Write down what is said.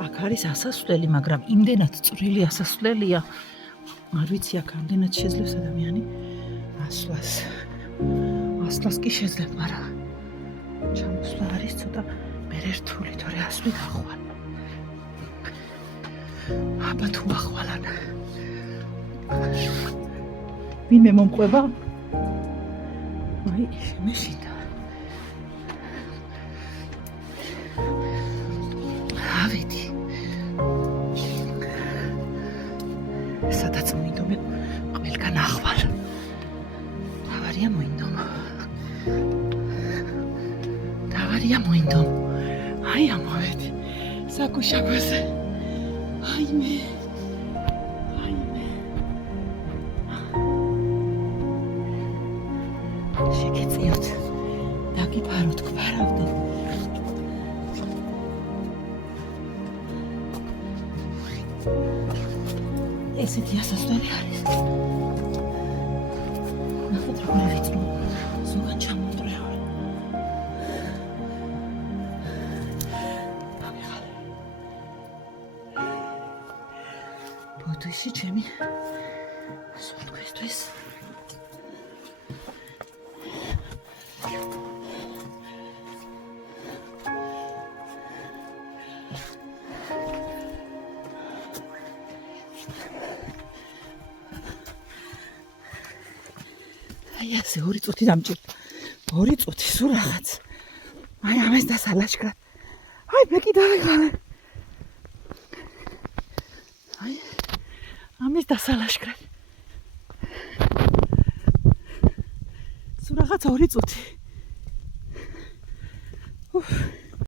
აქ არის ასასვლელი, მაგრამ იმდენად წვრილი ასასვლელია. არ ვიცი აქ რამდენად შეძლებს ადამიანი ასვლას. ასვლას კი შეძლებ, მაგრამ ჩამოსვლა არის ცოტა მერერთული, თორე ასვლი დახვალ. აბა თუ ახვალან. ვინმე მომყვება? აი, შემეშინდა. ავედი. სადაც მოინდომე ყველგან ახვალ. დავარია მოინდომ. აი ამოვედი. საკუშაკოზე. აიმე. შეგეწიოთ. დაგიფაროთ გვარავდე. ესეთი ასასვლელი არის. ნახეთ როგორ ვიწრო. ზოგან ჩამოვდრეავ. ბოდიში ჩემი სულ-თვის. აი ასე 2 წუთი დამჭირდა. 2 წუთი სულ რაღაც. აი ამას დასალაშქრა. აი მე კიდე ვიყავ. აი ამის დასალაშქრა. სულ რაღაც 2 წუთი.